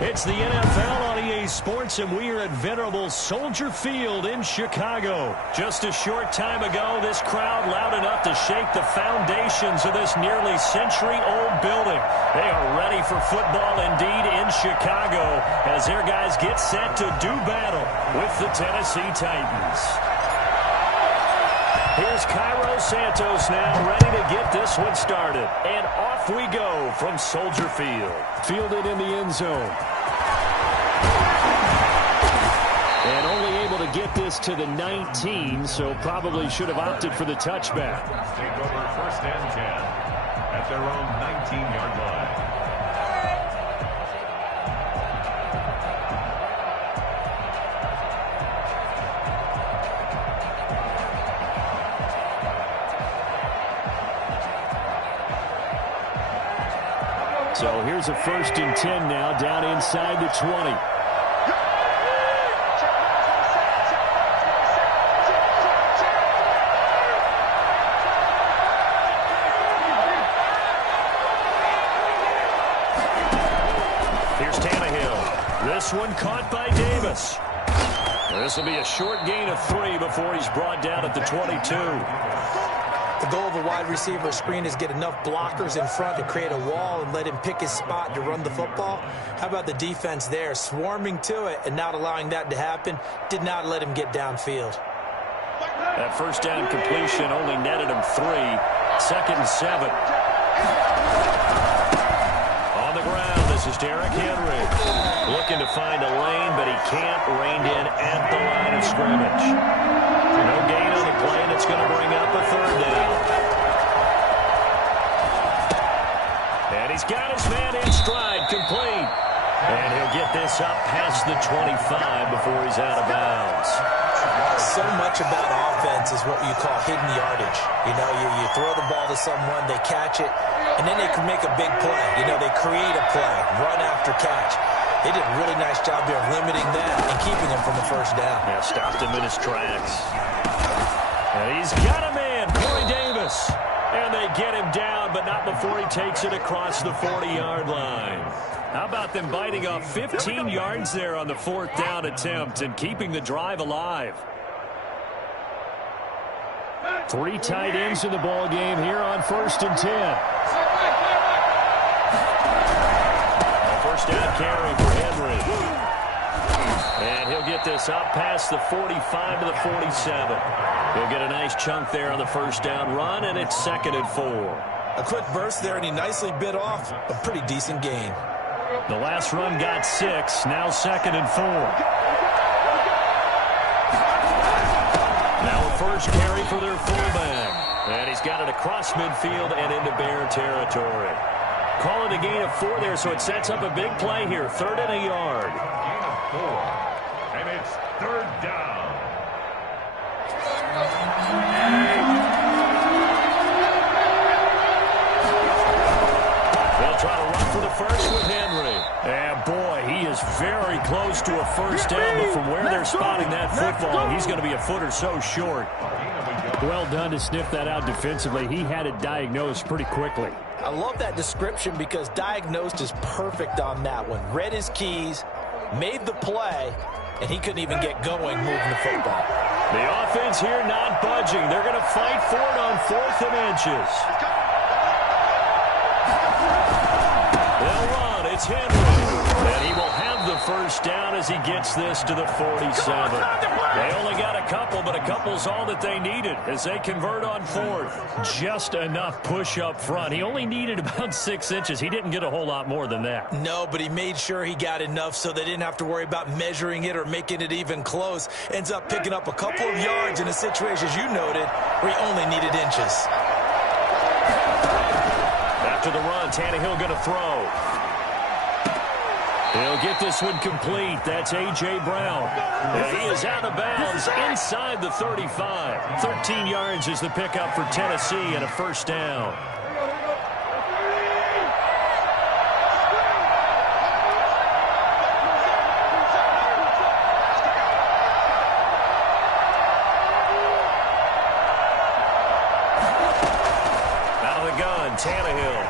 It's the NFL on EA Sports, and we are at venerable Soldier Field in Chicago. Just a short time ago, this crowd loud enough to shake the foundations of this nearly century-old building. They are ready for football indeed in Chicago as their guys get set to do battle with the Tennessee Titans. Here's Cairo Santos now ready to get this one started. And off we go from Soldier Field. Fielded in the end zone. And only able to get this to the 19, so probably should have opted for the touchback. Take over first and 10 at their own 19-yard line. So here's a first and 10 now, down inside the 20. Here's Tannehill. This one caught by Davis. This will be a short gain of 3 before he's brought down at the 22. The goal of a wide receiver screen is get enough blockers in front to create a wall and let him pick his spot to run the football. How about the defense there, swarming to it and not allowing that to happen? Did not let him get downfield. That first down completion only netted him 3. Second and 7. On the ground, this is Derrick Henry. Looking to find a lane, but he can't. Reined in at the line of scrimmage. No gain on the play, and it's going to bring up a third down. And he's got his man in stride, complete. And he'll get this up past the 25 before he's out of bounds. So much about offense is what you call hidden yardage. You know, you throw the ball to someone, they catch it, and then they can make a big play. You know, they create a play, run after catch. They did a really nice job there of limiting that and keeping him from the first down. Yeah, stopped him in his tracks. And he's got a man, Corey Davis. And they get him down, but not before he takes it across the 40-yard line. How about them biting off 15 yards there on the fourth down attempt and keeping the drive alive? 3 tight ends in the ball game here on first and 10. First down carry for Henry. And he'll get this up past the 45 to the 47. He'll get a nice chunk there on the first down run, and it's 2nd and 4. A quick burst there, and he nicely bit off a pretty decent gain. The last run got 6, now 2nd and 4. Now a first carry for their fullback. And he's got it across midfield and into Bear territory. Call it a gain of 4 there, so it sets up a big play here. 3rd and a yard. Gain of 4, and it's 3rd down. They'll try to run for the first with Henry. And boy, he is very close to a first down, but from where they're spotting that football, he's going to be a foot or so short. Well done to sniff that out defensively. He had it diagnosed pretty quickly. I love that description because diagnosed is perfect on that one. Read his keys, made the play, and he couldn't even get going moving the football. The offense here not budging. They're going to fight for it on 4th and inches. They'll run. It's Henry. And he will have the first down as he gets this to the 47. They only got a couple, but a couple's all that they needed as they convert on 4th. Just enough push up front. He only needed about 6 inches. He didn't get a whole lot more than that. No, but he made sure he got enough so they didn't have to worry about measuring it or making it even close. Ends up picking up a couple of yards in a situation, as you noted, where he only needed inches. After the run, Tannehill going to throw. He'll get this one complete. That's A.J. Brown. And he is out of bounds inside the 35. 13 yards is the pickup for Tennessee and a first down. Out of the gun, Tannehill.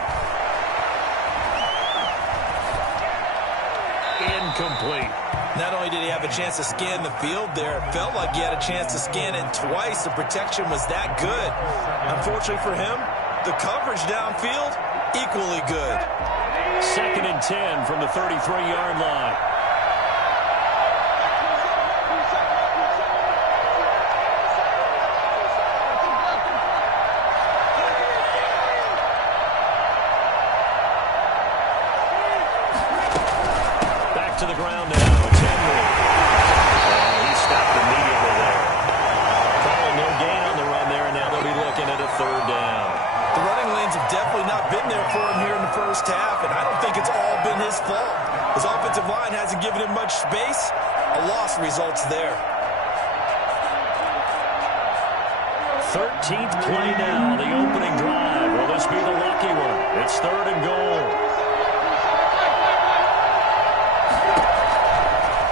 incomplete. Not only did he have a chance to scan the field there, it felt like he had a chance to scan it twice. The protection was that good. Unfortunately for him, the coverage downfield, equally good. 2nd and 10 from the 33-yard line. Back to the ground now. It's Henry. He stopped immediately there. Calling no gain on the run there, and now they'll be looking at a 3rd down. The running lanes have definitely not been there for him here in the first half, and I don't think it's all been his fault. His offensive line hasn't given him much space. A loss results there. 13th play now, the opening drive. Will this be the lucky one? It's 3rd and goal.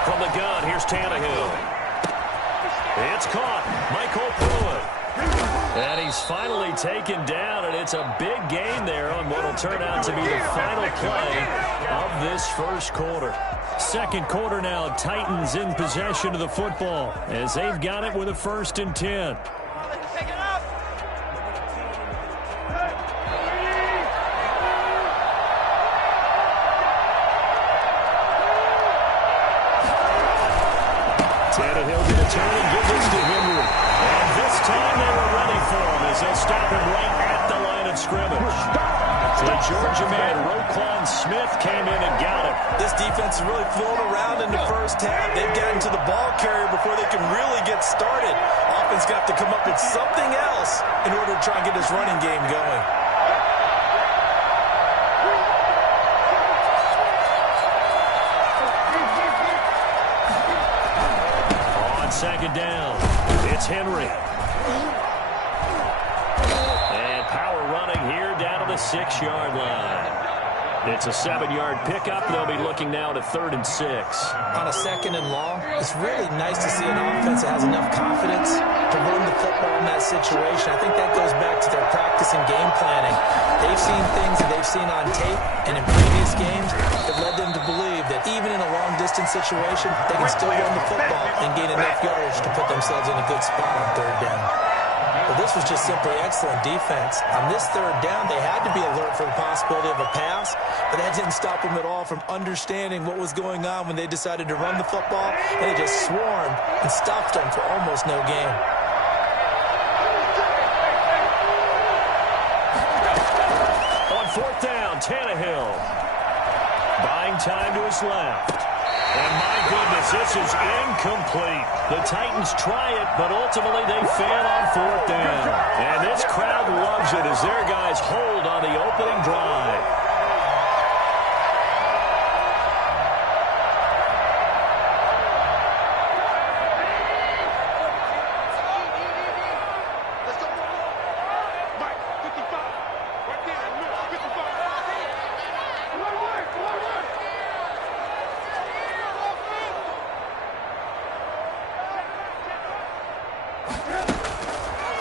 From the gun, here's Tannehill. It's caught. Michael Pruitt. And he's finally taken down, and it's a big gain there on what will turn out to be the final play of this first quarter. Second quarter now, Titans in possession of the football as they've got it with a 1st and 10. Tannehill going to turn and give this to Henry. And this time they were ready for him as they'll stop him right at the line of scrimmage. The Georgia man, Roquan Smith, came in and got him. This defense is really flown around in the first half. They've gotten to the ball carrier before they can really get started. Offense got to come up with something else in order to try and get this running game going. Second down. It's Henry. And power running here down to the 6-yard line. It's a 7-yard pickup. They'll be looking now to 3rd and 6. On a 2nd and long, it's really nice to see an offense that has enough confidence to run the football in that situation. I think that goes back to their practice and game planning. They've seen things that they've seen on tape and in previous games that led them to believe that even in a long-distance situation, they can still run the football and gain enough yardage to put themselves in a good spot on 3rd down. Well, this was just simply excellent defense. On this 3rd down, they had to be alert for the possibility of a pass, but that didn't stop them at all from understanding what was going on when they decided to run the football, and they just swarmed and stopped them for almost no gain. On 4th down, Tannehill. Buying time to his left. And my goodness, this is incomplete. The Titans try it, but ultimately they fail on 4th down. And this crowd loves it as their guys hold on the opening drive.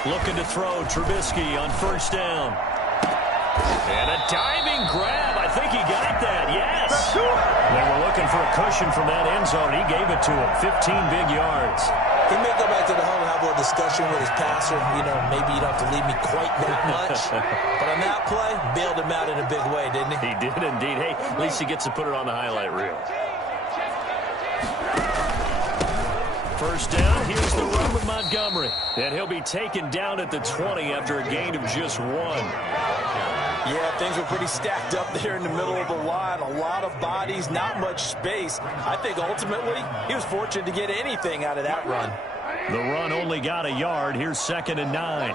Looking to throw, Trubisky on 1st down. And a diving grab. I think he got that, yes. They were looking for a cushion from that end zone. He gave it to him, 15 big yards. He may go back to the huddle and have a little discussion with his passer. You know, maybe you don't have to leave me quite that much. But on that play, bailed him out in a big way, didn't he? He did indeed. Hey, at least he gets to put it on the highlight reel. 1st down, here's the run with Montgomery. And he'll be taken down at the 20 after a gain of just 1. Yeah, things were pretty stacked up there in the middle of the line. A lot of bodies, not much space. I think ultimately he was fortunate to get anything out of that run. The run only got a yard. Here's 2nd and 9.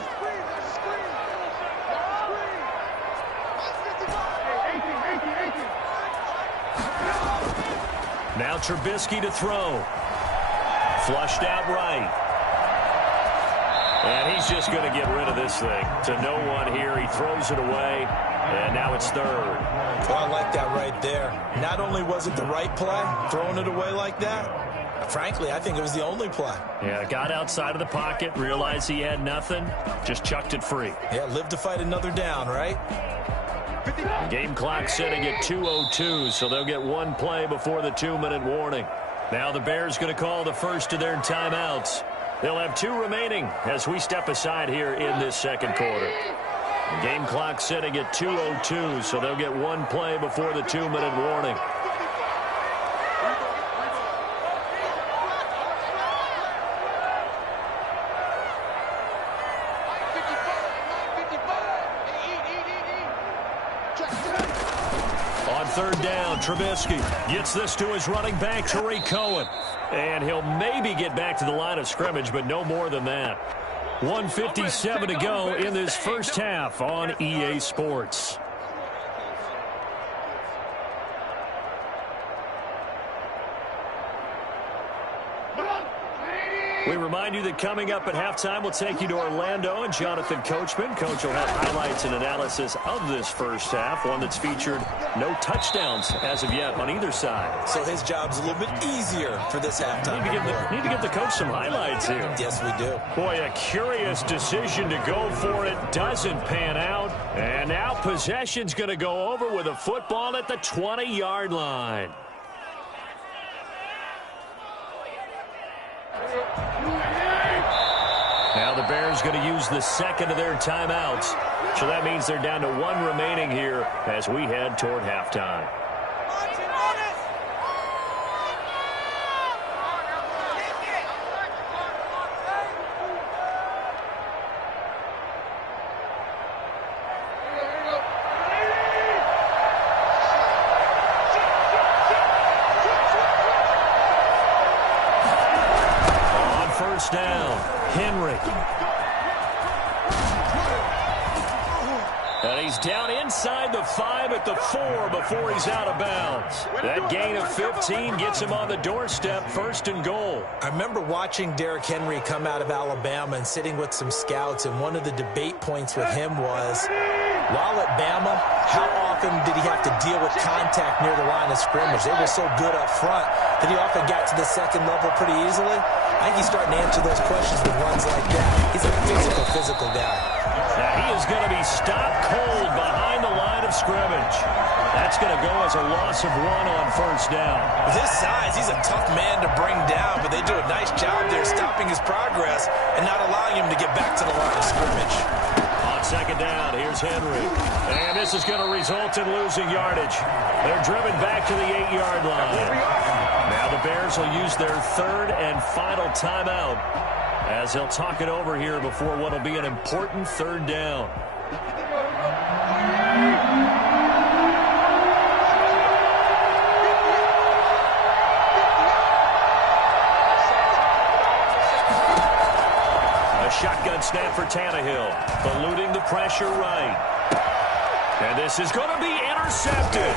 Now Trubisky to throw. Flushed out right. And he's just going to get rid of this thing. To no one here. He throws it away. And now it's 3rd. Well, I like that right there. Not only was it the right play, throwing it away like that, frankly, I think it was the only play. Yeah, got outside of the pocket, realized he had nothing, just chucked it free. Yeah, live to fight another down, right? Game clock sitting at 2:02, so they'll get one play before the 2-minute warning. Now the Bears going to call the first of their timeouts. They'll have 2 remaining as we step aside here in this second quarter. Game clock sitting at 2:02, so they'll get one play before the 2-minute warning. On third down, Trubisky gets this to his running back, Tariq Cohen. And he'll maybe get back to the line of scrimmage, but no more than that. 1:57 to go in this first half on EA Sports. We remind you that coming up at halftime, we'll take you to Orlando and Jonathan Coachman. Coach will have highlights and analysis of this first half, one that's featured no touchdowns as of yet on either side. So his job's a little bit easier for this halftime. Need to give the coach some highlights here. Yes, we do. Boy, a curious decision to go for it. Doesn't pan out. And now possession's going to go over with a football at the 20-yard line. Now the Bears going to use the second of their timeouts. So that means they're down to 1 remaining here as we head toward halftime. On first down, Henry. And he's down inside the 5 at the 4 before he's out of bounds. That gain of 15 gets him on the doorstep, first and goal. I remember watching Derrick Henry come out of Alabama and sitting with some scouts, and one of the debate points with him was, while at Bama, how often did he have to deal with contact near the line of scrimmage? They were so good up front that he often got to the second level pretty easily. I think he's starting to answer those questions with runs like that. He's a physical guy. Now he is going to be stopped cold behind the line of scrimmage. That's going to go as a loss of 1 on first down. With his size, he's a tough man to bring down, but they do a nice job there stopping his progress and not allowing him to get back to the line of scrimmage. On second down, here's Henry. And this is going to result in losing yardage. They're driven back to the 8-yard line. Now the Bears will use their third and final timeout as they'll talk it over here before what will be an important third down. A shotgun snap for Tannehill, eluding the pressure right. And this is going to be intercepted.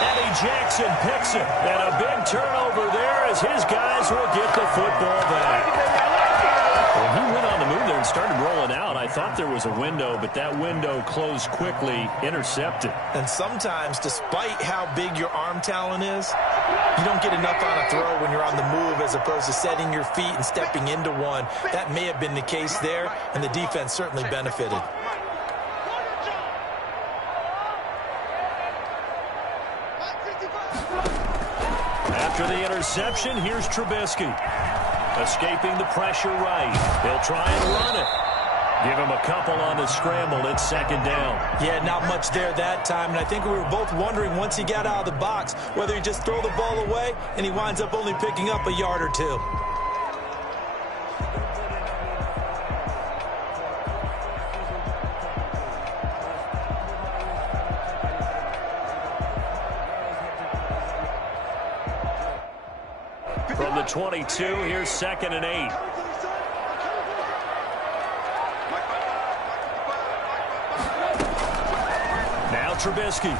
Eddie Jackson picks it, and a big turnover there as his guys will get the football back. When he went on the move there and started rolling out, I thought there was a window, but that window closed quickly, intercepted. And sometimes, despite how big your arm talent is, you don't get enough on a throw when you're on the move as opposed to setting your feet and stepping into one. That may have been the case there, and the defense certainly benefited. After the interception, here's Trubisky. Escaping the pressure right. He'll try and run it. Give him a couple on the scramble. It's second down. Yeah, not much there that time. And I think we were both wondering once he got out of the box whether he'd just throw the ball away, and he winds up only picking up a yard or 2. From the 22, here's second and 8. Now Trubisky.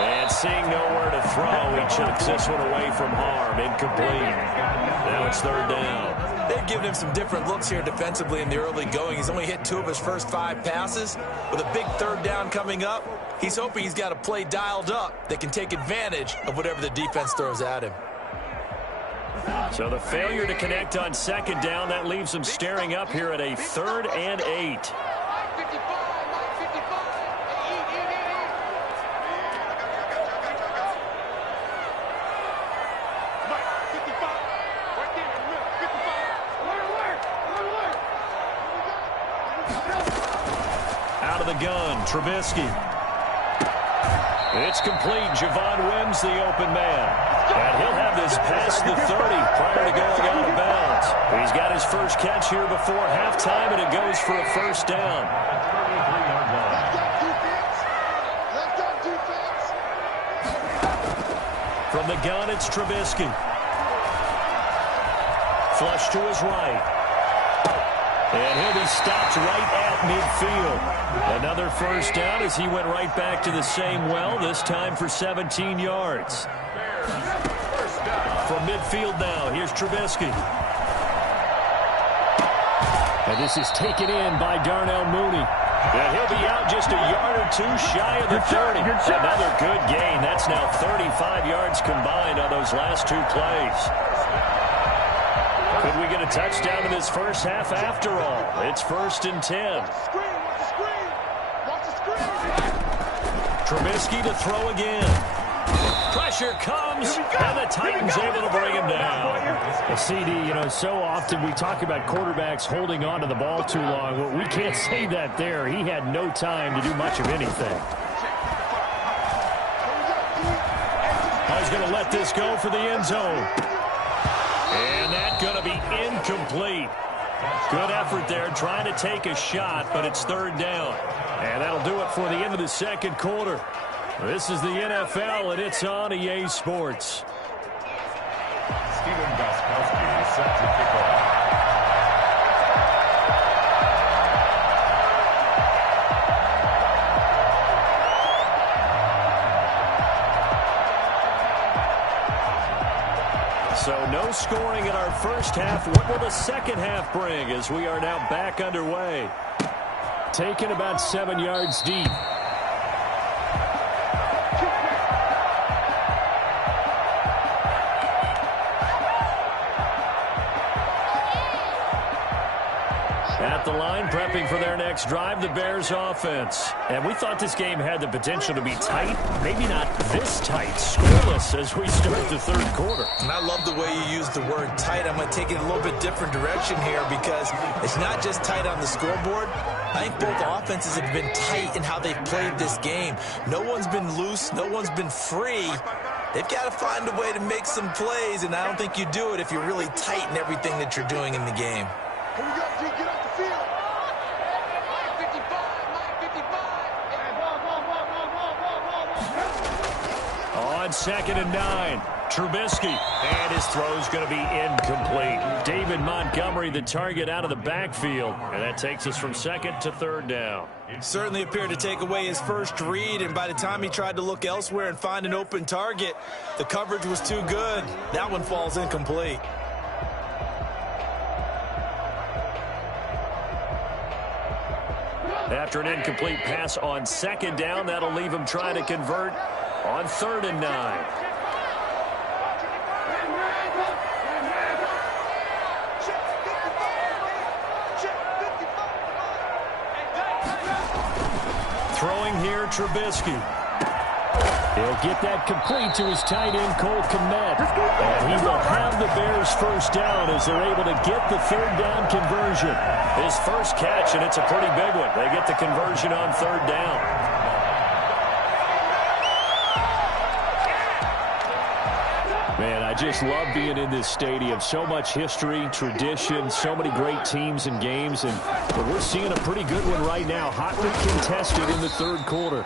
And seeing nowhere to throw, he chucks this one away from harm. Incomplete. Now it's third down. They've given him some different looks here defensively in the early going. He's only hit 2 of his first 5 passes. With a big third down coming up, he's hoping he's got a play dialed up that can take advantage of whatever the defense throws at him. So the failure to connect on second down, that leaves him staring up here at a 3rd and 8. Out of the gun, Trubisky. It's complete. Javon Wims, the open man. And he'll have this past the 30 prior to going out of bounds. He's got his first catch here before halftime, and it goes for a first down. From the gun, it's Trubisky. Flush to his right. And he'll be stopped right at midfield. Another first down as he went right back to the same well, this time for 17 yards. From midfield now, here's Trubisky. And this is taken in by Darnell Mooney. And he'll be out just a yard or two shy of the 30. Another good gain. That's now 35 yards combined on those last two plays. Could we get a touchdown in this first half after all? It's 1st and 10. Trubisky to throw again. Pressure comes, and the Titans able to bring him down. CD, you know, so often we talk about quarterbacks holding on to the ball too long. Well, we can't say that there. He had no time to do much of anything. He's going to let this go for the end zone. And that's going to be incomplete. Good effort there, trying to take a shot, but it's 3rd down. And that'll do it for the end of the second quarter. This is the NFL, and it's on EA Sports. Steven Gostkowski is set to kick off. So no scoring in our first half. What will the second half bring as we are now back underway? Taken about 7 yards deep. At the line, prepping for their next drive, the Bears offense. And we thought this game had the potential to be tight. Maybe not this tight, scoreless as we start the 3rd quarter. And I love the way you use the word tight. I'm going to take it a little bit different direction here because it's not just tight on the scoreboard. I think both offenses have been tight in how they've played this game. No one's been loose. No one's been free. They've got to find a way to make some plays, and I don't think you do it if you're really tight in everything that you're doing in the game. Here we go, G. Get off the field. Line 55, line 55. On 2nd and 9, Trubisky. And his throw's going to be incomplete. David Montgomery, the target out of the backfield. And that takes us from 2nd to 3rd down. Certainly appeared to take away his first read, and by the time he tried to look elsewhere and find an open target, the coverage was too good. That one falls incomplete. After an incomplete pass on 2nd down, that'll leave him trying to convert on 3rd and 9. Throwing here, Trubisky. He'll get that complete to his tight end, Cole Kmet. And he will have the Bears first down as they're able to get the 3rd down conversion. His first catch, and it's a pretty big one. They get the conversion on 3rd down. Man, I just love being in this stadium. So much history, tradition, so many great teams and games. But we're seeing a pretty good one right now. Hotly contested in the 3rd quarter.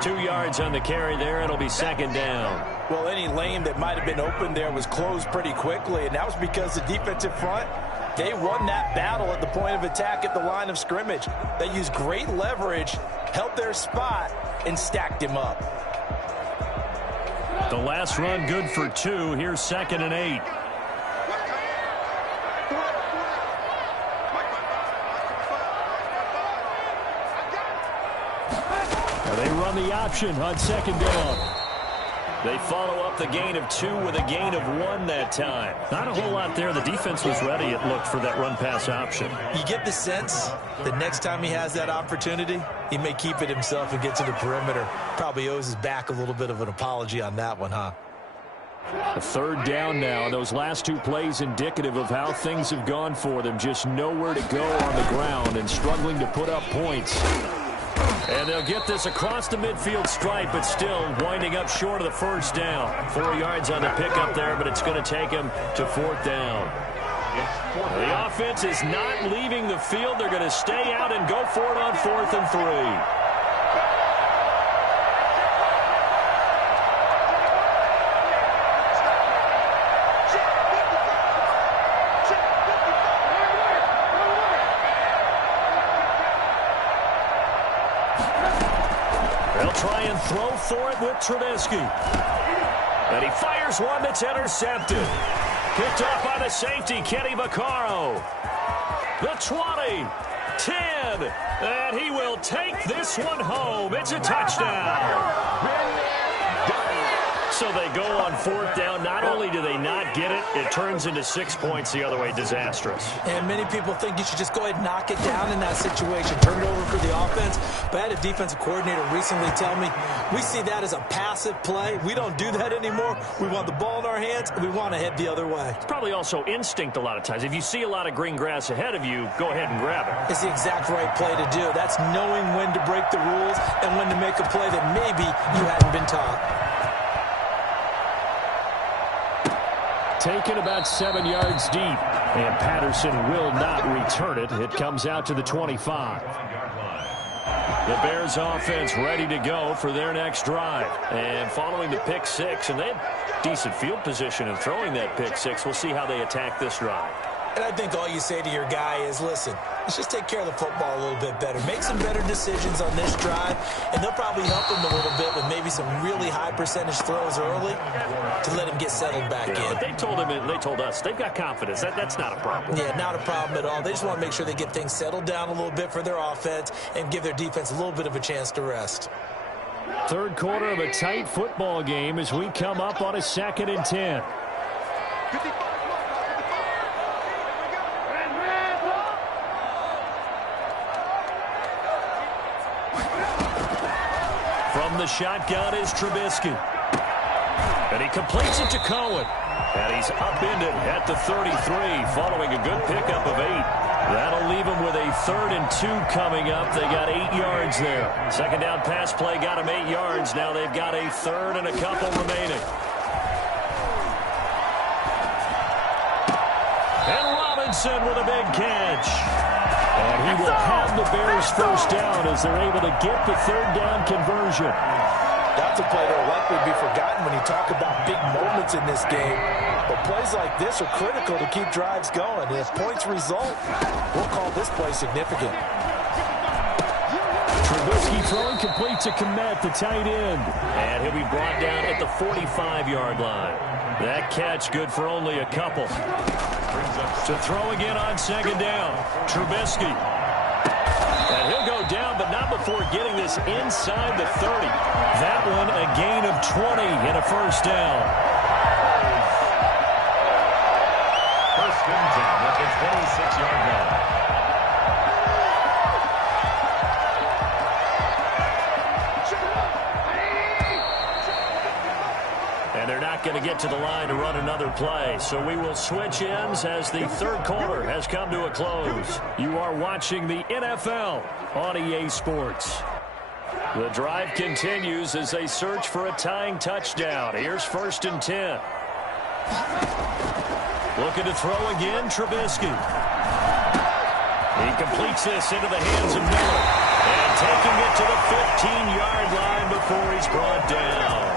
2 yards on the carry there. It'll be 2nd down. Well, any lane that might have been open there was closed pretty quickly, and that was because the defensive front, they won that battle at the point of attack at the line of scrimmage. They used great leverage, held their spot, and stacked him up. The last run good for 2. Here's 2nd and 8. They run the option on 2nd down. They follow up the gain of 2 with a gain of 1 that time. Not a whole lot there. The defense was ready, it looked, for that run-pass option. You get the sense that next time he has that opportunity, he may keep it himself and get to the perimeter. Probably owes his back a little bit of an apology on that one, huh? A third down now. Those last two plays indicative of how things have gone for them. Just nowhere to go on the ground and struggling to put up points. And they'll get this across the midfield stripe, but still winding up short of the first down. 4 yards on the pickup there, but it's going to take them to fourth down. The offense is not leaving the field. They're going to stay out and go for it on 4th and 3. Try and throw for it with Trubisky. And he fires one that's intercepted. Picked off by the safety, Kenny Vaccaro. The 20, 10, and he will take this one home. It's a touchdown. So they go on 4th down. Not only do they not get it, it turns into 6 points the other way. Disastrous. And many people think you should just go ahead and knock it down in that situation. Turn it over for the offense. But I had a defensive coordinator recently tell me, we see that as a passive play. We don't do that anymore. We want the ball in our hands, and we want to head the other way. It's probably also instinct a lot of times. If you see a lot of green grass ahead of you, go ahead and grab it. It's the exact right play to do. That's knowing when to break the rules and when to make a play that maybe you hadn't been taught. Taken about 7 yards deep, and Patterson will not return it. It comes out to the 25. The Bears offense ready to go for their next drive. And following the pick six, and they had decent field position in throwing that pick six. We'll see how they attack this drive. And I think all you say to your guy is, listen, let's just take care of the football a little bit better. Make some better decisions on this drive, and they'll probably help him a little bit with maybe some really high percentage throws early to let him get settled back in. But they told him, and they told us, they've got confidence. That's not a problem. Yeah, not a problem at all. They just want to make sure they get things settled down a little bit for their offense and give their defense a little bit of a chance to rest. Third quarter of a tight football game as we come up on a 2nd and 10. From the shotgun is Trubisky. And he completes it to Cohen. And he's upended at the 33 following a good pickup of 8. That'll leave him with a 3rd and 2 coming up. They got 8 yards there. Second down pass play got him 8 yards. Now they've got a 3rd and a couple remaining. And Robinson with a big catch. And he will have the Bears first down as they're able to get the 3rd down conversion. That's a play that will likely be forgotten when you talk about big moments in this game. But plays like this are critical to keep drives going. And if points result, we'll call this play significant. Trubisky throwing complete to Kmet, the tight end. And he'll be brought down at the 45-yard line. That catch good for only a couple. To throw again on 2nd down. Trubisky. And he'll go down, but not before getting this inside the 30. That one a gain of 20 and a first down. 1st and 10 at the 26-yard line. And they're not going to get to the line to run another play. So we will switch ends as the 3rd quarter has come to a close. You are watching the NFL on EA Sports. The drive continues as they search for a tying touchdown. Here's 1st and 10. Looking to throw again, Trubisky. He completes this into the hands of Miller. And taking it to the 15-yard line before he's brought down.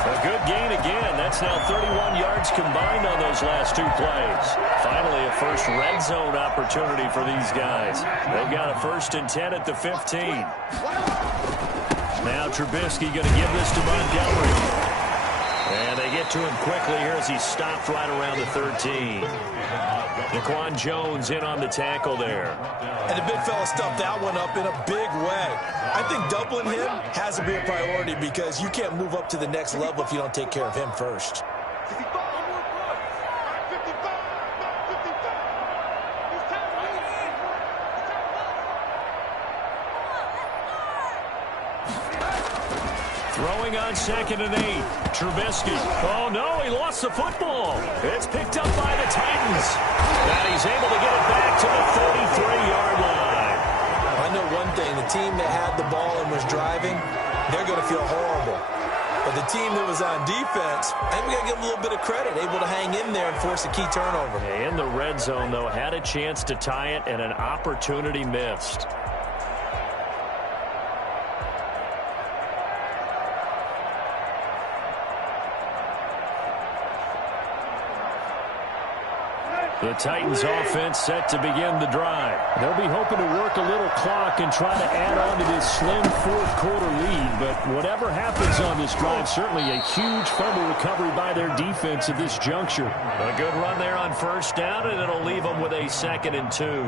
A good gain again. That's now 31 yards combined on those last 2 plays. Finally, a first red zone opportunity for these guys. They've got a 1st and 10 at the 15. Now Trubisky going to give this to Montgomery. And they get to him quickly here as he's stopped right around the 13. Daquan Jones in on the tackle there. And the big fella stuffed that one up in a big way. I think doubling him has to be a priority because you can't move up to the next level if you don't take care of him first. Throwing on 2nd and 8. Trubisky. Oh, no, he lost the football. It's picked up by the Titans. And he's able to get it back to the 33-yard line. I know one thing. The team that had the ball and was driving, they're going to feel horrible. But the team that was on defense, I think we got to give them a little bit of credit, able to hang in there and force a key turnover. In the red zone, though, had a chance to tie it and an opportunity missed. The Titans offense set to begin the drive. They'll be hoping to work a little clock and try to add on to this slim fourth-quarter lead. But whatever happens on this drive, certainly a huge fumble recovery by their defense at this juncture. A good run there on 1st down, and it'll leave them with a 2nd and 2.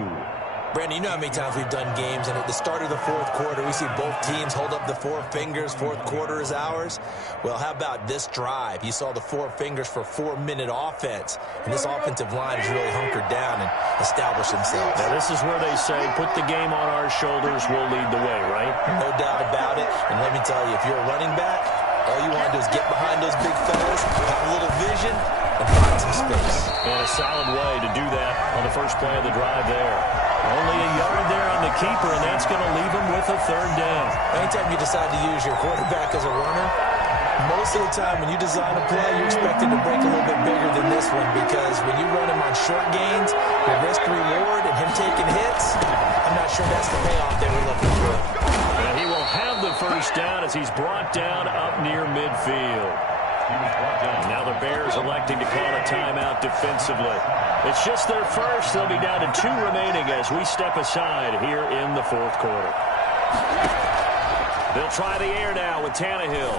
Brandon, you know how many times we've done games, and at the start of the 4th quarter, we see both teams hold up the 4 fingers, 4th quarter is ours. Well, how about this drive? You saw the 4 fingers for 4-minute offense, and this offensive line has really hunkered down and established themselves. Now, this is where they say, put the game on our shoulders, we'll lead the way, right? No doubt about it, and let me tell you, if you're a running back, all you want to do is get behind those big fellas, have a little vision, and find some space. And a solid way to do that on the first play of the drive there. Only a yard there on the keeper, and that's going to leave him with a 3rd down. Anytime you decide to use your quarterback as a runner, most of the time when you design a play, you expect it to break a little bit bigger than this one, because when you run him on short gains, your risk-reward and him taking hits, I'm not sure that's the payoff they were looking for. And he will have the 1st down as he's brought down up near midfield. Now the Bears electing to call a timeout defensively. It's just their first. They'll be down to 2 remaining as we step aside here in the 4th quarter. They'll try the air now with Tannehill.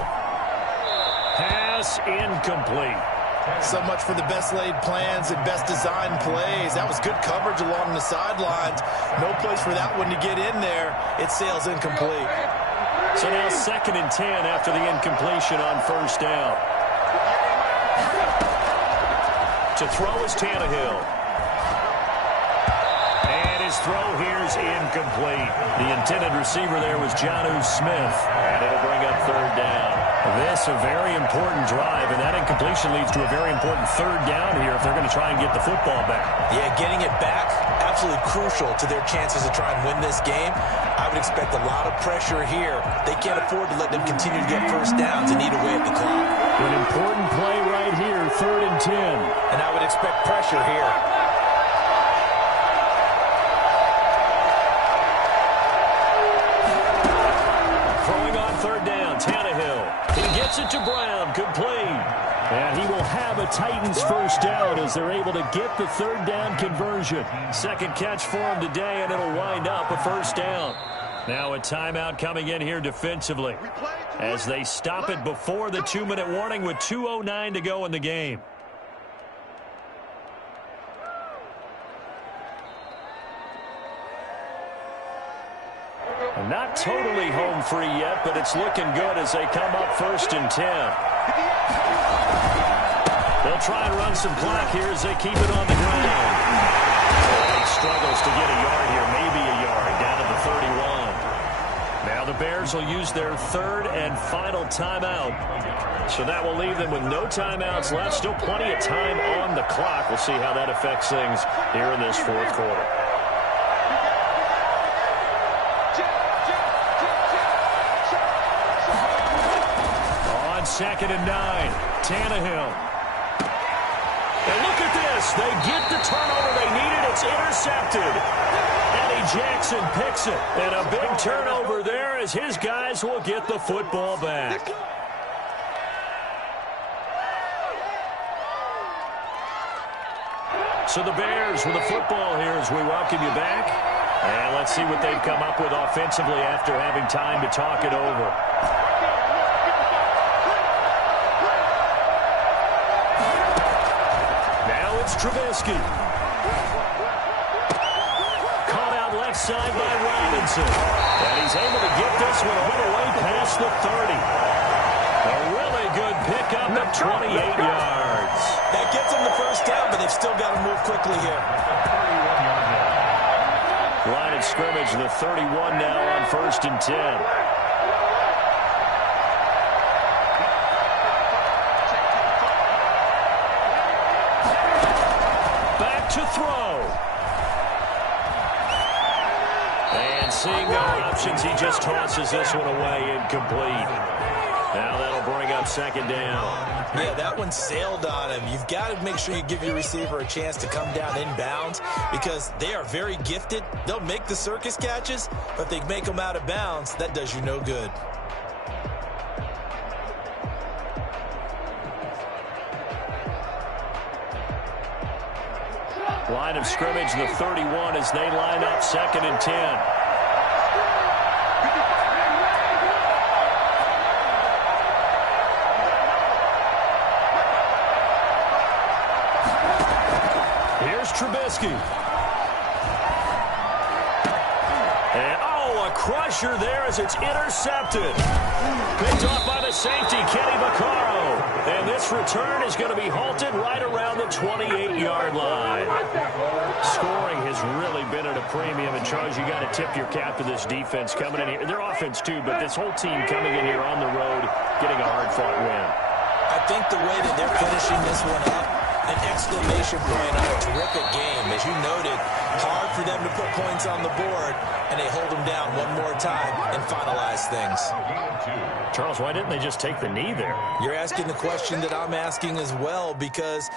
Pass incomplete. So much for the best laid plans and best designed plays. That was good coverage along the sidelines. No place for that one to get in there. It sails incomplete. So now 2nd and 10 after the incompletion on 1st down. To throw is Tannehill. And his throw here is incomplete. The intended receiver there was Jonnu Smith. And it'll bring up 3rd down. This a very important drive, and that incompletion leads to a very important 3rd down here if they're going to try and get the football back. Yeah, getting it back, absolutely crucial to their chances to try and win this game. I would expect a lot of pressure here. They can't afford to let them continue to get 1st downs and eat away at the clock. An important play right here, 3rd and 10. And I would expect pressure here. Throwing on 3rd down, Tannehill. He gets it to Brown, complete. And he will have a Titans 1st down as they're able to get the 3rd down conversion. 2nd catch for him today, and it'll wind up a 1st down. Now a timeout coming in here defensively as they stop it before the 2-minute warning with 2:09 to go in the game. Not totally home free yet, but it's looking good as they come up 1st and 10. They'll try and run some clock here as they keep it on the ground. He struggles to get a yard here, maybe a yard, down to the 31. Now the Bears will use their 3rd and final timeout. So that will leave them with no timeouts left. Still plenty of time on the clock. We'll see how that affects things here in this 4th quarter. On 2nd and 9, Tannehill. And look at this. They get the turnover they needed. It's intercepted. Eddie Jackson picks it. And a big turnover there as his guys will get the football back. So the Bears with the football here as we welcome you back. And let's see what they've come up with offensively after having time to talk it over. Now it's Trubisky. Caught out left side by Robinson. And he's able to get this one all the way past the 30. A really good pickup of 28 yards. That gets them the 1st down, but they've still got to move quickly here. Line of scrimmage, the 31 now on 1st and 10. seeing no options, he just tosses this one away incomplete. Now that'll bring up second down. Yeah, that one sailed on him. You've got to make sure you give your receiver a chance to come down inbounds because they are very gifted. They'll make the circus catches, but if they make them out of bounds, that does you no good. Line of scrimmage, the 31, as they line up 2nd and 10. Here's Trubisky. And, a crusher there as it's intercepted. Picked off by the safety, Kenny Vaccaro. And this return is going to be halted right around the 28-yard line. Scoring has really been at a premium. And, Charles, you got to tip your cap to this defense coming in here. Their offense, too, but this whole team coming in here on the road, getting a hard-fought win. I think the way that they're finishing this one up, an exclamation point on a terrific game. As you noted, hard for them to put points on the board, and they hold them down one more time and finalize things. Charles, why didn't they just take the knee there? You're asking the question that I'm asking as well, because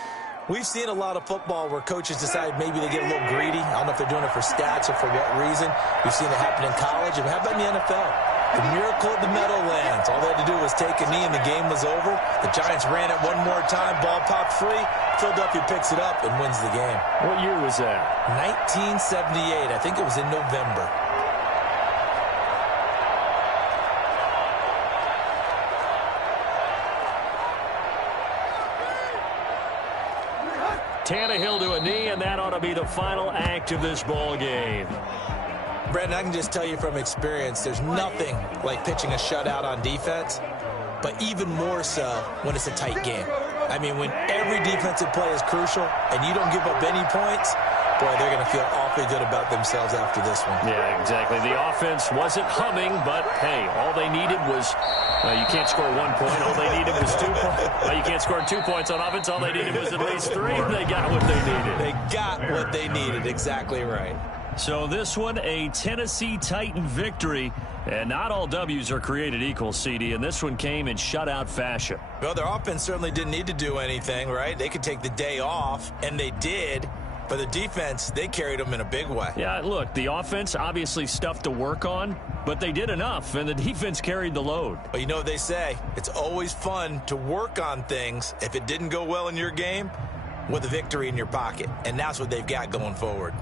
we've seen a lot of football where coaches decide maybe they get a little greedy. I don't know if they're doing it for stats or for what reason. We've seen it happen in college. And how about in the NFL? The miracle of the Meadowlands. All they had to do was take a knee and the game was over. The Giants ran it one more time. Ball popped free. Philadelphia picks it up and wins the game. What year was that? 1978. I think it was in November. Tannehill to a knee, and that ought to be the final act of this ball game. Brandon, I can just tell you from experience, there's nothing like pitching a shutout on defense, but even more so when it's a tight game. I mean, when every defensive play is crucial and you don't give up any points, boy, they're going to feel awfully good about themselves after this one. Yeah, exactly. The offense wasn't humming, but, hey, all they needed was, you can't score 1 point. All they needed was 2 points. You can't score 2 points on offense. All they needed was at least 3. They got what they needed. They got what they needed. Exactly right. So this one, a Tennessee Titan victory. And not all W's are created equal, CD, and this one came in shutout fashion. Well, their offense certainly didn't need to do anything, right? They could take the day off, and they did. But the defense, they carried them in a big way. Yeah, look, the offense, obviously stuff to work on, but they did enough, and the defense carried the load. Well, you know what they say. It's always fun to work on things if it didn't go well in your game with a victory in your pocket, and that's what they've got going forward.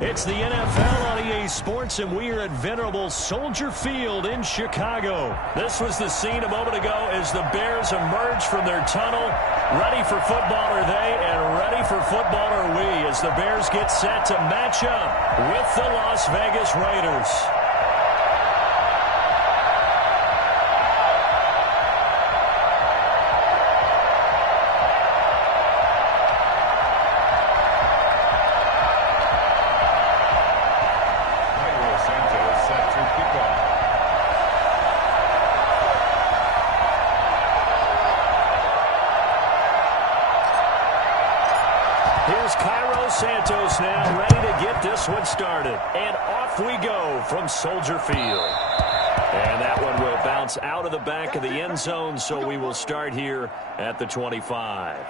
It's the NFL on EA Sports, and we are at venerable Soldier Field in Chicago. This was the scene a moment ago as the Bears emerged from their tunnel. Ready for football are they, and ready for football are we, as the Bears get set to match up with the Las Vegas Raiders. Here's Cairo Santos now, ready to get this one started. And off we go from Soldier Field. And that one will bounce out of the back of the end zone, so we will start here at the 25.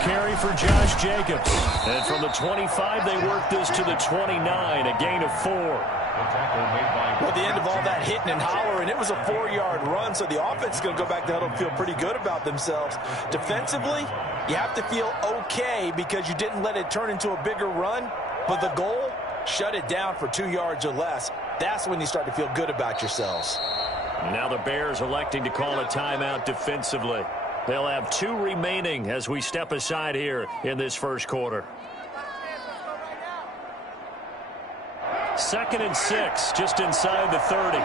Carry for Josh Jacobs. And from the 25, they work this to the 29, a gain of 4. Well, the end of all that hitting and hollering, it was a 4-yard run, so the offense is going to go back to huddle and feel pretty good about themselves. Defensively, you have to feel okay because you didn't let it turn into a bigger run, but the goal, shut it down for 2 yards or less. That's when you start to feel good about yourselves. Now the Bears electing to call a timeout defensively. They'll have 2 remaining as we step aside here in this first quarter. 2nd and 6, just inside the 30.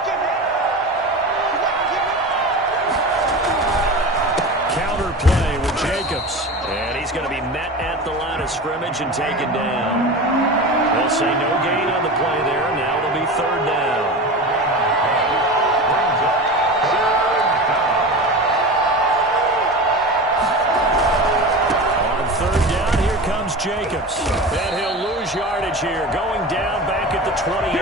Counter play with Jacobs. And he's going to be met at the line of scrimmage and taken down. They'll say no gain on the play there. Now it'll be 3rd down. Jacobs, and he'll lose yardage here, going down back at the 28.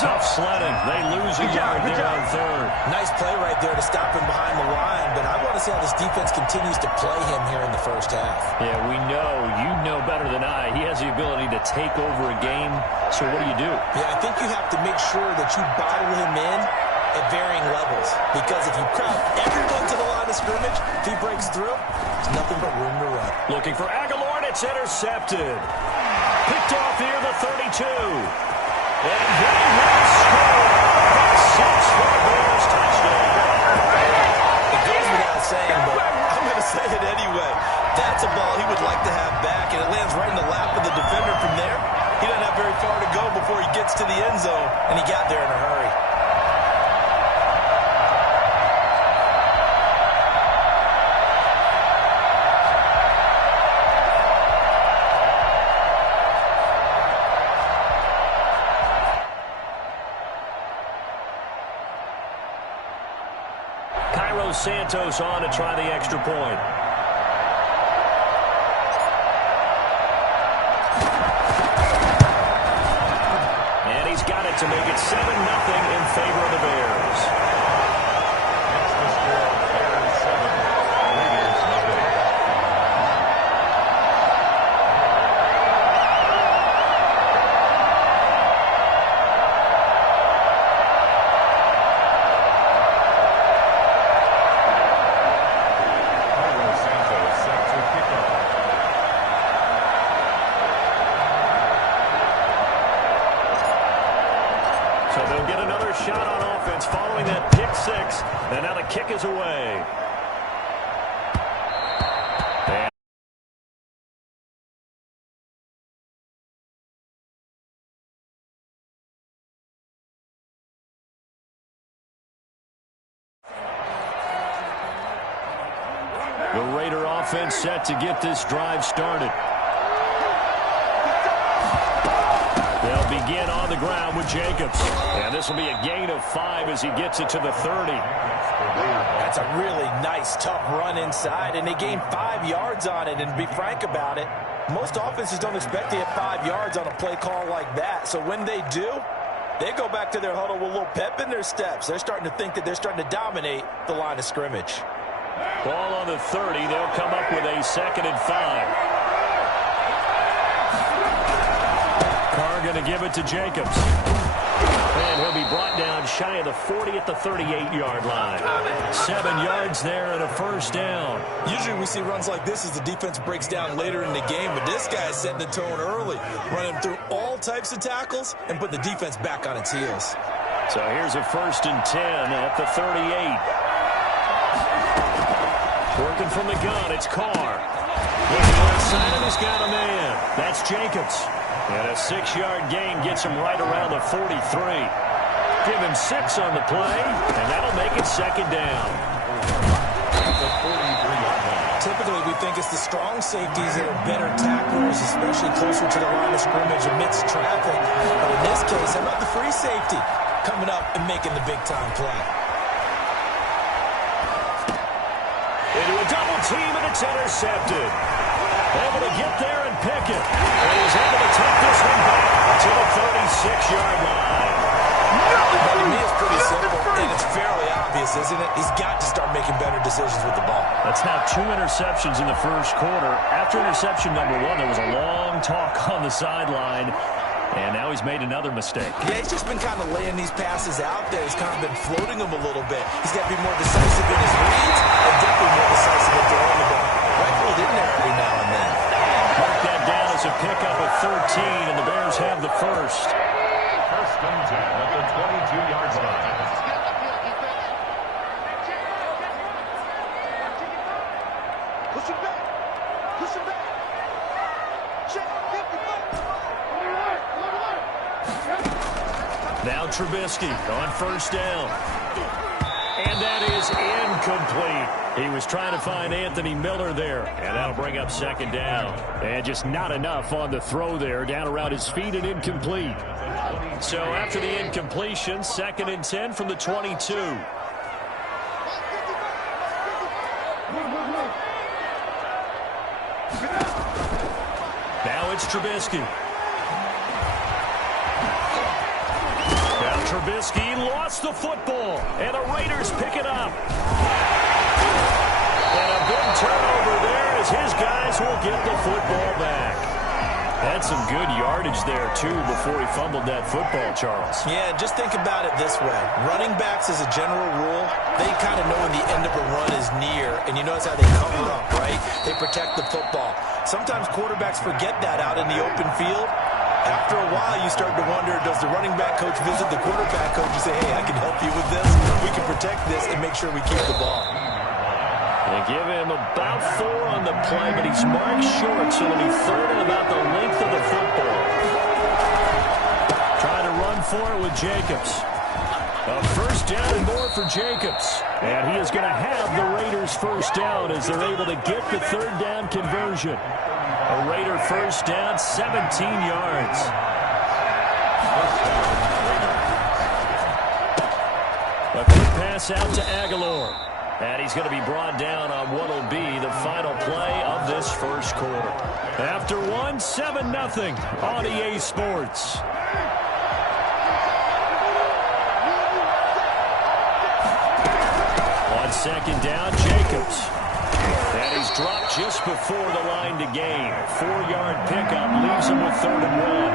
Tough sledding. They lose a yard there on 3rd. Nice play right there to stop him behind the line, but I want to see how this defense continues to play him here in the first half. Yeah, we know. You know better than I. He has the ability to take over a game, so what do? Yeah, I think you have to make sure that you bottle him in at varying levels, because if you crowd everyone to the line of scrimmage, if he breaks through, there's nothing but room to run. Looking for Aguilar. It's intercepted. Picked off here, the 32. And they will score. That's 6 for the Bears touchdown. It goes without saying, but I'm going to say it anyway. That's a ball he would like to have back, and it lands right in the lap of the defender from there. He doesn't have very far to go before he gets to the end zone, and he got there in a hurry. Santos on to try the extra point. And he's got it to make it 7-0 in favor of the Bears. That's the score. Bears 7, Raiders nothing. Shot on offense following that pick 6, and now the kick is away. The Raider offense set to get this drive started. They'll begin on the ground with Jacobs. And this will be a gain of 5 as he gets it to the 30. That's a really nice, tough run inside, and they gained 5 yards on it. And to be frank about it, Most offenses don't expect to hit 5 yards on a play call like that. So when they do, they go back to their huddle with a little pep in their steps. They're starting to think that they're starting to dominate the line of scrimmage. Ball on the 30. They'll come up with a 2nd and 5. Carr going to give it to Jacobs. And he'll be brought down shy of the 40 at the 38-yard line. 7 yards there and a 1st down. Usually we see runs like this as the defense breaks down later in the game, but this guy is setting the tone early, running through all types of tackles and put the defense back on its heels. So here's a 1st and 10 at the 38. Working from the gun, it's Carr. Looking left side, and he's got a man. That's Jacobs. And a 6-yard gain gets him right around the 43. Give him 6 on the play, and that'll make it 2nd down. Typically, we think it's the strong safeties that are better tacklers, especially closer to the line of scrimmage amidst traffic. But in this case, how about the free safety coming up and making the big-time play? Into a double team, and it's intercepted. Able to get there and pick it. And he's able to take this one back to the 36-yard line. But to me, it's pretty simple, and it's fairly obvious, isn't it? He's got to start making better decisions with the ball. That's now 2 interceptions in the 1st quarter. After interception number 1, there was a long talk on the sideline. And now he's made another mistake. Yeah, he's just been kind of laying these passes out there. He's kind of been floating them a little bit. He's got to be more decisive in his reads and definitely more decisive in throwing the ball. Rifled in there every now and then. Mark that down as a pickup of 13, and the Bears have the 1st. 1st and 10 at the 22-yard line. Push him back. Push him back. Check. Now Trubisky on 1st down. And that is incomplete. He was trying to find Anthony Miller there. And that'll bring up 2nd down. And just not enough on the throw there. Down around his feet and incomplete. So after the incompletion, 2nd and 10 from the 22. Now it's Trubisky. Trubisky lost the football, and the Raiders pick it up. And a big turnover there as his guys will get the football back. Had some good yardage there, too, before he fumbled that football, Charles. Yeah, just think about it this way. Running backs, as a general rule, they kind of know when the end of a run is near, and you notice how they cover up, right? They protect the football. Sometimes quarterbacks forget that out in the open field. After a while, you start to wonder, does the running back coach visit the quarterback coach and say, hey, I can help you with this, we can protect this, and make sure we keep the ball. They give him about 4 on the play, but he's marked short, so it'll be 3rd and about the length of the football. Trying to run for it with Jacobs. A 1st down and more for Jacobs. And he is going to have the Raiders' 1st down as they're able to get the 3rd down conversion. A Raider 1st down, 17 yards. A quick pass out to Aguilar. And he's going to be brought down on what will be the final play of this 1st quarter. After 1, 7-0 on EA Sports. On 2nd down, Jacobs. And he's dropped just before the line to gain. 4-yard pickup leaves him with 3rd and 1.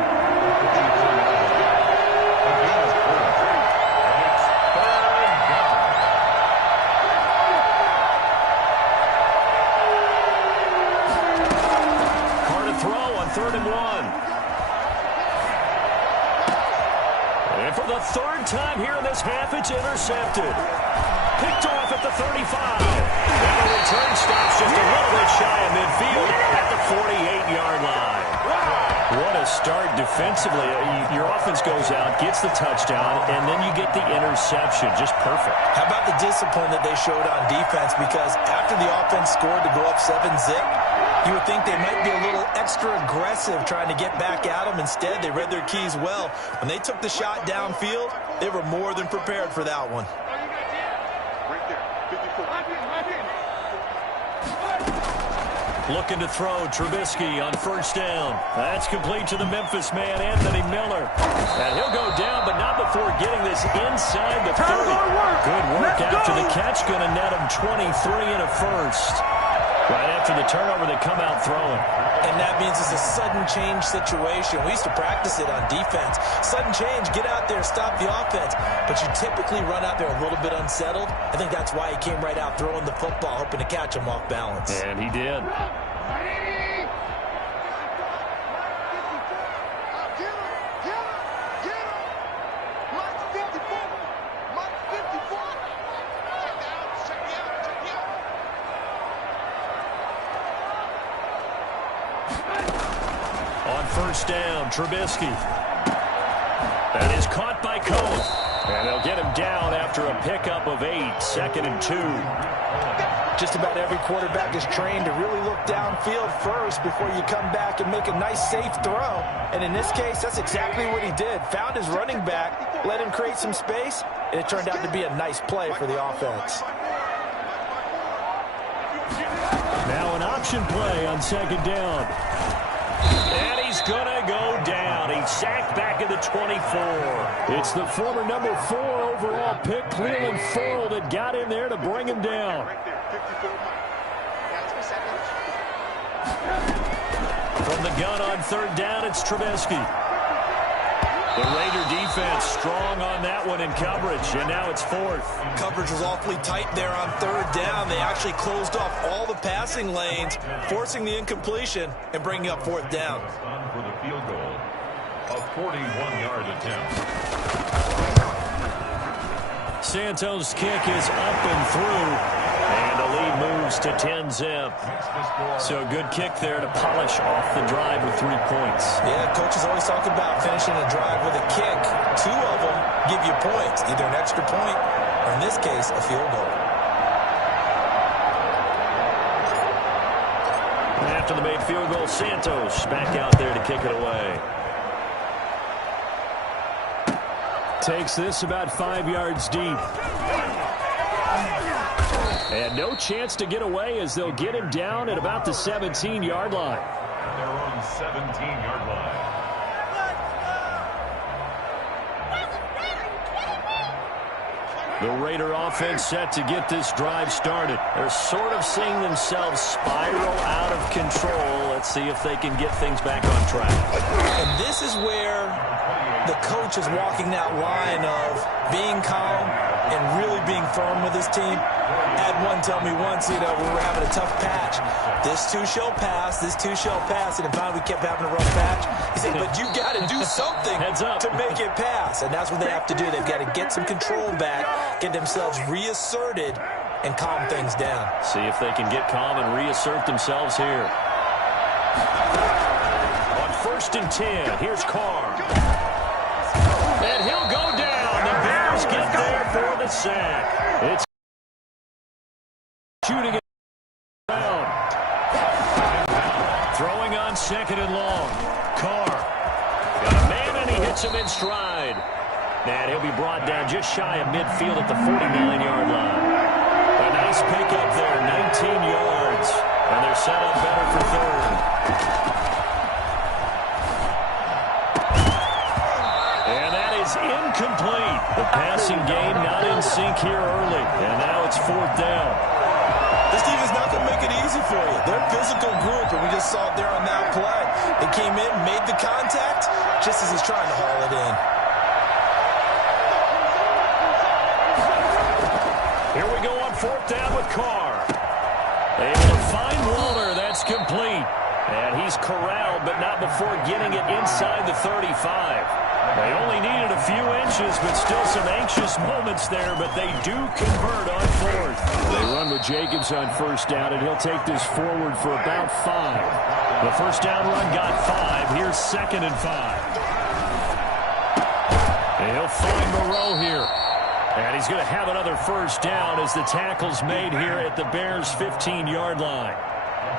Carr to throw on 3rd and 1. And for the 3rd time here in this half, it's intercepted. Picked off at the 35. And the return stops just a little bit shy of midfield at the 48-yard line. What a start defensively. Your offense goes out, gets the touchdown, and then you get the interception. Just perfect. How about the discipline that they showed on defense? Because after the offense scored to go up 7-zip, you would think they might be a little extra aggressive trying to get back at them. Instead, they read their keys well. When they took the shot downfield, they were more than prepared for that one. Looking to throw. Trubisky on first down. That's complete to the Memphis man, Anthony Miller. And he'll go down, but not before getting this inside the 30. Good work after the catch. Going to net him 23 and a first. Right after the turnover, they come out throwing. And that means it's a sudden change situation. We used to practice it on defense. Sudden change, get out there, stop the offense. But you typically run out there a little bit unsettled. I think that's why he came right out throwing the football, hoping to catch him off balance. And he did. First down, Trubisky. That is caught by Cohen. And they'll get him down after a pickup of 8, 2nd and 2. Just about every quarterback is trained to really look downfield first before you come back and make a nice, safe throw. And in this case, that's exactly what he did. Found his running back, let him create some space, and it turned out to be a nice play for the offense. Now an option play on 2nd down. And he's going to go down. He's sacked back at the 24. It's the former number 4 overall pick, Cleveland Ferrell, that got in there to bring him down. From the gun on 3rd down, it's Trubisky. The Raider defense strong on that one in coverage, and now it's 4th. Coverage was awfully tight there on 3rd down. They actually closed off all the passing lanes, forcing the incompletion and bringing up 4th down. For the field goal, a 41-yard attempt. Santos' kick is up and through, and the lead moves to 10-zip. So a good kick there to polish off the drive with 3 points. Yeah, coaches always talk about finishing a drive with a kick. 2 of them give you points, either an extra point or, in this case, a field goal. After the made field goal, Santos back out there to kick it away. Takes this about 5 yards deep. And no chance to get away as they'll get him down at about the 17-yard line. Their own 17-yard line. The Raider offense set to get this drive started. They're sort of seeing themselves spiral out of control. Let's see if they can get things back on track. And this is where the coach is walking that line of being calm and really being firm with his team. I had one tell me once, we were having a tough patch. This too shall pass, this too shall pass. And finally we kept having a rough patch. He said, but you got to do something to make it pass. And that's what they have to do. They've got to get some control back, get themselves reasserted, and calm things down. See if they can get calm and reassert themselves here. On 1st and 10, here's Carr. And he'll go down. The Bears get there for the sack. It's shooting it around. Throwing on 2nd and long. Carr. Got a man, and he hits him in stride. And he'll be brought down just shy of midfield at the 49-yard line. A nice pickup there, 19 yards. And they're set up better for 3rd. Incomplete. The passing game not in sync here early. And now it's 4th down. This defense is not going to make it easy for you. They're a physical group, and we just saw it there on that play. They came in, made the contact, just as he's trying to haul it in. Here we go on 4th down with Carr. Able to find Waller. That's complete. And he's corralled, but not before getting it inside the 35. They only needed a few inches, but still some anxious moments there, but they do convert on 4th. They run with Jacobs on 1st down, and he'll take this forward for about 5. The 1st down run got 5. Here's 2nd and 5. And he'll find Moreau here. And he's going to have another 1st down as the tackle's made here at the Bears' 15-yard line.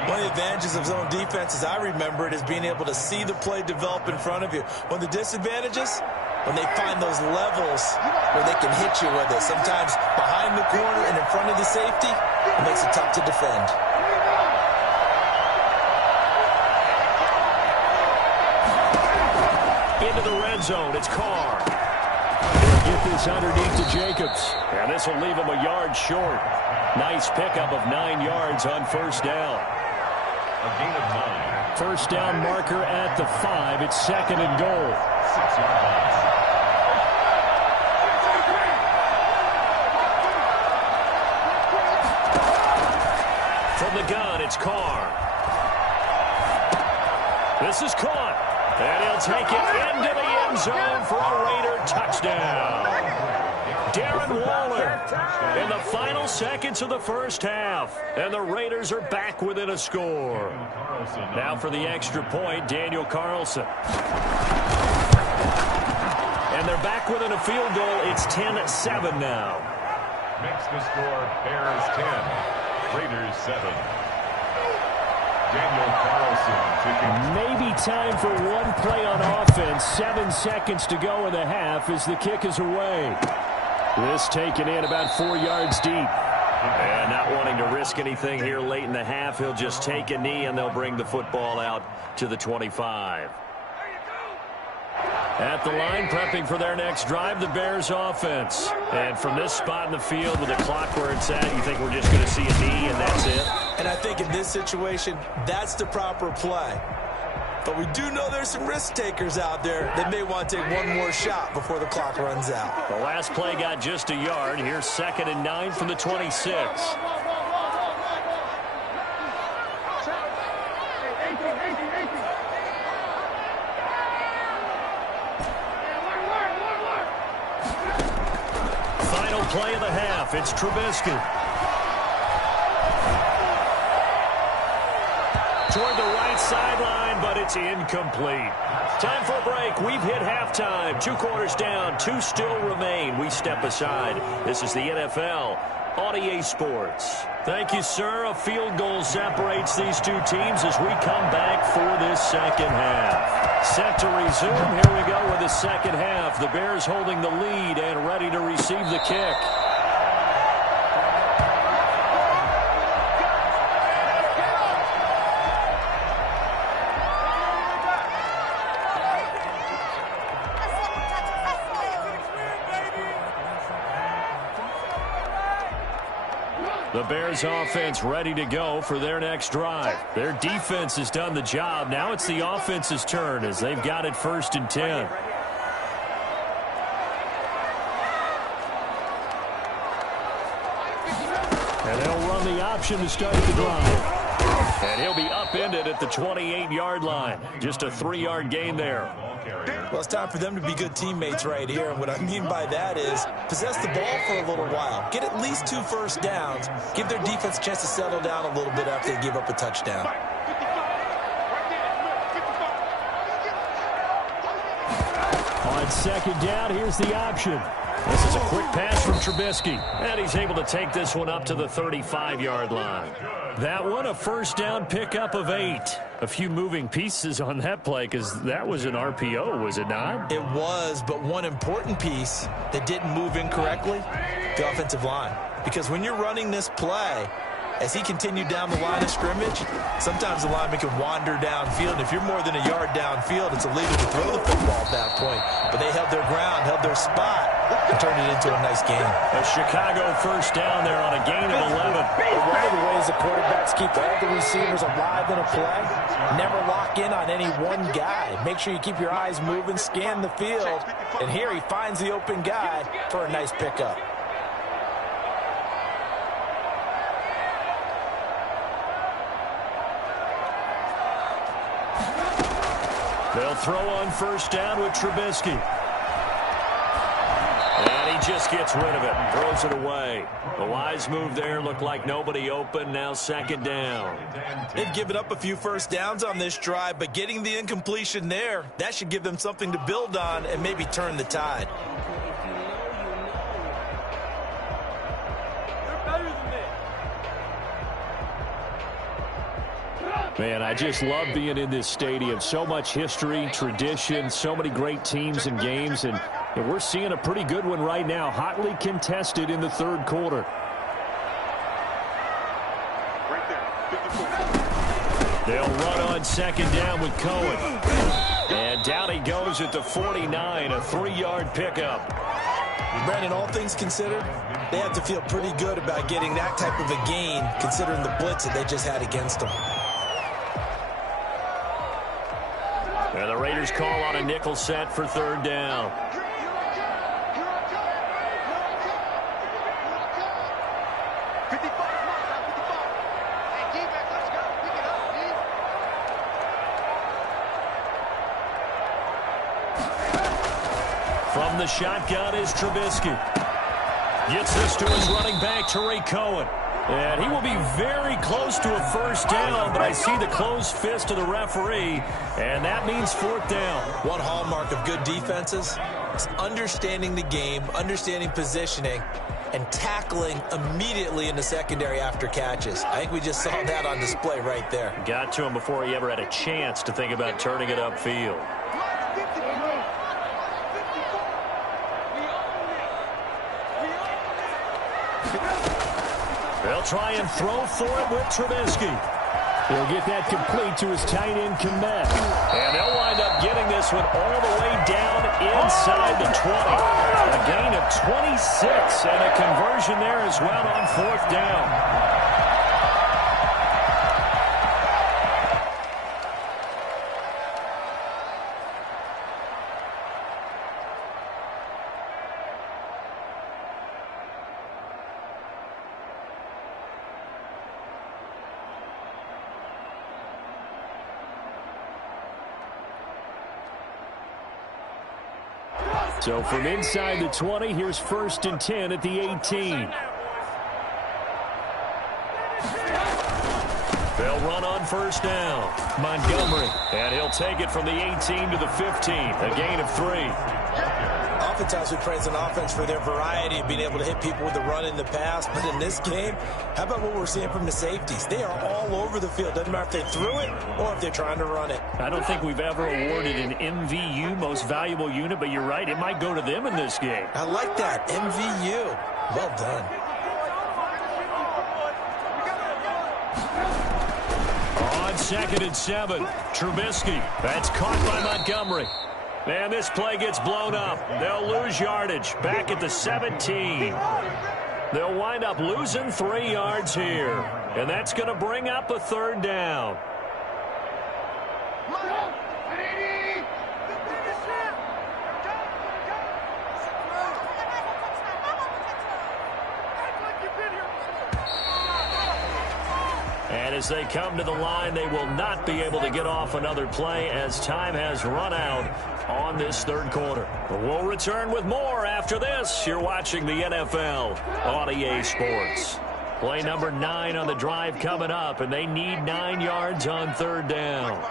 One of the advantages of zone defense, as I remember it, is being able to see the play develop in front of you. One of the disadvantages, when they find those levels where they can hit you with it, sometimes behind the corner and in front of the safety, it makes it tough to defend. Into the red zone. It's Carr. He'll get this underneath to Jacobs. And this will leave him a yard short. Nice pickup of 9 yards on first down. A gain of 9. First down marker at the 5. It's 2nd and goal. 6-yard line. From the gun, it's Carr. This is caught. And he'll take it into the end zone for a Raider touchdown. Darren Waller in the final seconds of the first half. And the Raiders are back within a score. Now for the extra point, Daniel Carlson. And they're back within a field goal. It's 10-7 now. Makes the score Bears 10, Raiders 7. Daniel Carlson kicking. Maybe time for one play on offense. 7 seconds to go in the half as the kick is away. This taken in about 4 yards deep. And not wanting to risk anything here late in the half, he'll just take a knee and they'll bring the football out to the 25. At the line, prepping for their next drive, the Bears offense. And from this spot in the field with the clock where it's at, you think we're just going to see a knee and that's it? And I think in this situation, that's the proper play. But we do know there's some risk takers out there that may want to take one more shot before the clock runs out. The last play got just a yard. Here's 2nd and 9 from the 26. Final play of the half. It's Trubisky. Toward the right sideline, but it's incomplete. Time for a break. We've hit halftime. 2 quarters down. 2 still remain. We step aside. This is the NFL on EA Sports. Thank you, sir. A field goal separates these two teams as we come back for this second half. Set to resume. Here we go with the second half. The Bears holding the lead and ready to receive the kick. The Bears offense ready to go for their next drive. Their defense has done the job. Now it's the offense's turn as they've got it 1st and 10. And they'll run the option to start the drive. And he'll be upended at the 28-yard line. Just a 3-yard gain there. Well, it's time for them to be good teammates right here. And what I mean by that is possess the ball for a little while. Get at least 2 first downs. Give their defense a chance to settle down a little bit after they give up a touchdown. On 2nd down, here's the option. This is a quick pass from Trubisky. And he's able to take this one up to the 35-yard line. That one, a first down pickup of 8. A few moving pieces on that play because that was an RPO, was it not? It was, but one important piece that didn't move incorrectly, the offensive line. Because when you're running this play, as he continued down the line of scrimmage, sometimes the lineman can wander downfield. And if you're more than a yard downfield, it's illegal to throw the football at that point. But they held their ground, held their spot, and turned it into a nice game. A Chicago first down there on a gain of 11. One of the ways the quarterbacks keep all the receivers alive in a play, never lock in on any one guy. Make sure you keep your eyes moving, scan the field. And here he finds the open guy for a nice pickup. They'll throw on first down with Trubisky. And he just gets rid of it, throws it away. A wise move there, looked like nobody open, now 2nd down. They've given up a few first downs on this drive, but getting the incompletion there, that should give them something to build on and maybe turn the tide. Man, I just love being in this stadium. So much history, tradition, so many great teams and games, and we're seeing a pretty good one right now, hotly contested in the 3rd quarter. They'll run on 2nd down with Cohen. And down he goes goes at the 49, a 3-yard pickup. Brandon, all things considered, they have to feel pretty good about getting that type of a gain considering the blitz that they just had against them. And the Raiders call on a nickel set for 3rd down. From the shotgun is Trubisky. Gets this to his running back, Tariq Cohen. And he will be very close to a 1st down, but I see the closed fist of the referee, and that means 4th down. One hallmark of good defenses is understanding the game, understanding positioning, and tackling immediately in the secondary after catches. I think we just saw that on display right there. Got to him before he ever had a chance to think about turning it upfield. They'll try and throw for it with Trubisky. He'll get that complete to his tight end, Komet. And they'll wind up getting this one all the way down inside the 20. A gain of 26 and a conversion there as well on 4th down. So from inside the 20, here's 1st and 10 at the 18. They'll run on 1st down. Montgomery. And he'll take it from the 18 to the 15. A gain of 3. Oftentimes we praise an offense for their variety of being able to hit people with the run in the past. But in this game, how about what we're seeing from the safeties? They are all over the field. Doesn't matter if they threw it or if they're trying to run it. I don't think we've ever awarded an MVU, most valuable unit, but you're right. It might go to them in this game. I like that. MVU. Well done. On 2nd and 7, Trubisky. That's caught by Montgomery. And this play gets blown up. They'll lose yardage back at the 17. They'll wind up losing 3 yards here. And that's going to bring up a 3rd down. And as they come to the line, they will not be able to get off another play as time has run out on this 3rd quarter. We'll return with more after this. You're watching the NFL on EA Sports. Play number 9 on the drive coming up, and they need 9 yards on 3rd down.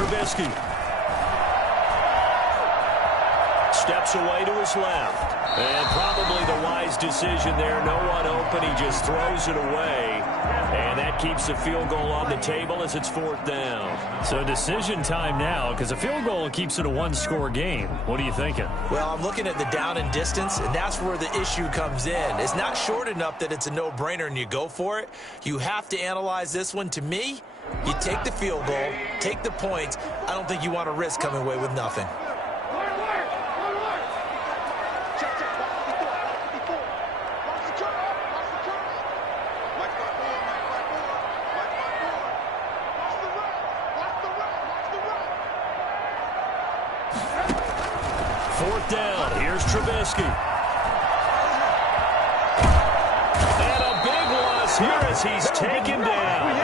Trubisky steps away to his left. And probably the wise decision there. No one open. He just throws it away. And that keeps the field goal on the table as it's 4th down. So decision time now, because a field goal keeps it a 1-score game. What are you thinking? Well, I'm looking at the down and distance, and that's where the issue comes in. It's not short enough that it's a no-brainer and you go for it. You have to analyze this one. To me, you take the field goal, take the points. I don't think you want to risk coming away with nothing. Trubisky. And a big loss here as he's taken down.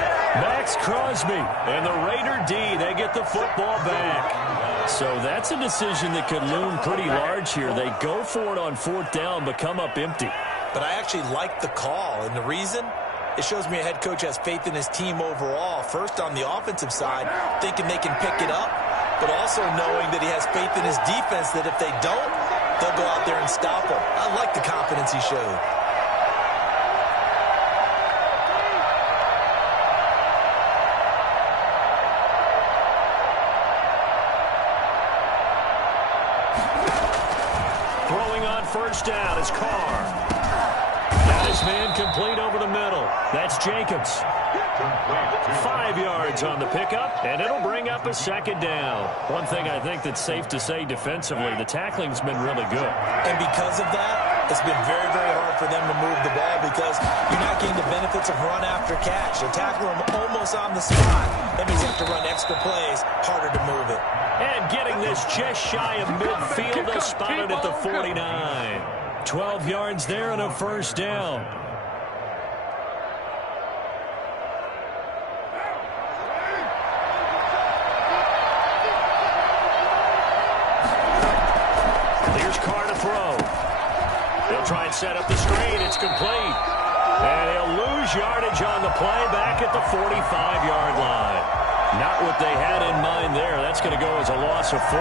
Max Crosby and the Raider D, they get the football back. So that's a decision that could loom pretty large here. They go for it on 4th down, but come up empty. But I actually like the call, and the reason? It shows me a head coach has faith in his team overall. First on the offensive side, thinking they can pick it up, but also knowing that he has faith in his defense that if they don't, they'll go out there and stop him. I like the confidence he showed. first down is Carr. Got his man complete over the middle. That's Jacobs. 5 yards on the pickup, and it'll bring up a second down. One thing I think that's safe to say defensively, the tackling's been really good. And because of that, it's been very, very hard for them to move the ball because you're not getting the benefits of run after catch. They tackle them almost on the spot. That means you have to run extra plays, harder to move it. And getting this just shy of midfield, they'll spot it at the 49. 12 yards there and a first down. Here's Carr to throw. They'll try and set up the screen. It's complete. And he'll lose yardage on the play back at the 45-yard line. Not what they had in mind there. That's going to go as a loss of 4.